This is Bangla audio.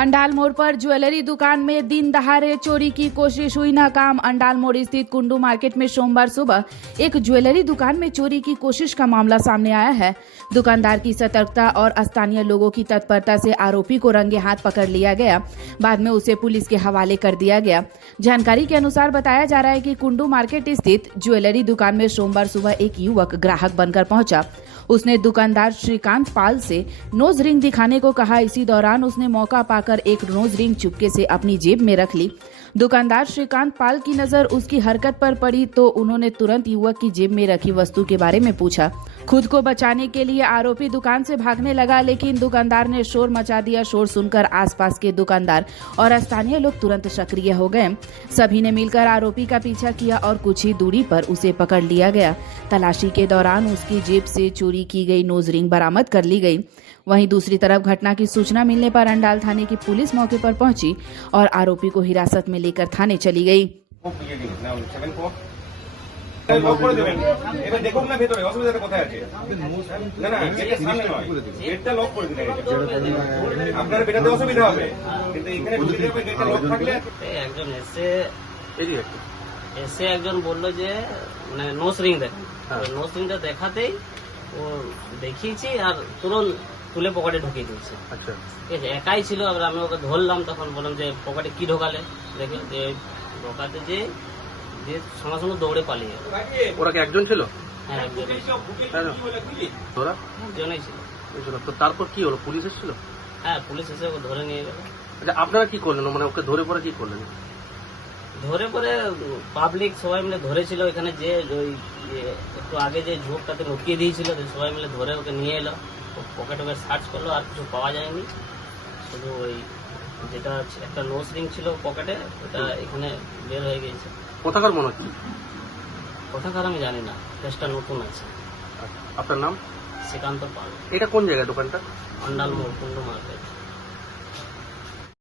अंडाल मोड़ पर ज्वेलरी दुकान में दिन दहाड़े चोरी की कोशिश हुई नाकाम। अंडाल मोड़ स्थित कुंडू मार्केट में सोमवार सुबह एक ज्वेलरी दुकान में चोरी की कोशिश का मामला सामने आया है। दुकानदार की सतर्कता और स्थानीय लोगों की तत्परता से आरोपी को रंगे हाथ पकड़ लिया गया। बाद में उसे पुलिस के हवाले कर दिया गया। जानकारी के अनुसार बताया जा रहा है कि कुंडू मार्केट स्थित ज्वेलरी दुकान में सोमवार सुबह एक युवक ग्राहक बनकर पहुंचा। उसने दुकानदार श्रीकांत पाल से नोज रिंग दिखाने को कहा। इसी दौरान उसने मौका पाकर एक नोज रिंग चुपके से अपनी जेब में रख ली। दुकानदार श्रीकांत पाल की नजर उसकी हरकत पर पड़ी तो उन्होंने तुरंत युवक की जेब में रखी वस्तु के बारे में पूछा। खुद को बचाने के लिए आरोपी दुकान से भागने लगा, लेकिन दुकानदार ने शोर मचा दिया। शोर सुनकर आसपास के दुकानदार और स्थानीय लोग तुरंत सक्रिय हो गए। सभी ने मिलकर आरोपी का पीछा किया और कुछ ही दूरी पर उसे पकड़ लिया गया। तलाशी के दौरान उसकी जेब से चोरी की गई नोज रिंग बरामद कर ली गई। वहीं दूसरी तरफ घटना की सूचना मिलने पर अंडाल थाने की पुलिस मौके पर पहुंची और आरोपी को हिरासत में लेकर थाने चली गई। এসে একজন বললো যে মানে নোজ রিং দেখেন, নোজ রিংটা দেখাতেই ও দেখিয়েছি আর তুরন্ত তুলে পকেটে ঢুকিয়ে দিয়েছে। আচ্ছা, ঠিক আছে, একাই ছিল। এবার আমি ওকে ধরলাম, তখন বললাম যে পকেটে কি ঢোকালে, দেখে যে ঢোকাতে যে সঙ্গে সঙ্গে দৌড়ে পালিয়ে গেল। ওরা কি একজন ছিল? হ্যাঁ, একজনই ছিল। তো তারপর কি হলো? পুলিশ এসেছিল? হ্যাঁ, পুলিশ এসে ওকে ধরে নিয়ে গেল। আচ্ছা, আপনারা কি করলেন? মানে ওকে ধরে পরে কি করলেন? ধরে পরে পাবলিক সবাই মিলে ধরেছিল। এখানে যে ওই একটু আগে যে ঝোঁকটাতে লুকিয়ে দিয়েছিল, সবাই মিলে ধরে ওকে নিয়ে এলো। পকেটে সার্চ করলো, আর কিছু পাওয়া যায়নি। শুধু ওই যেটা একটা নোজ রিং ছিল পকেটে, ওটা এখানে বের হয়ে গেছে। কোথাকার মনে হচ্ছে? কোথাকার আমি জানি না, কেসটা নতুন আছে। আপনার নাম? শ্রীকান্ত পাল। এটা কোন জায়গায় দোকানটা? অন্ডাল মোড়, কুন্ডু মার্কেট।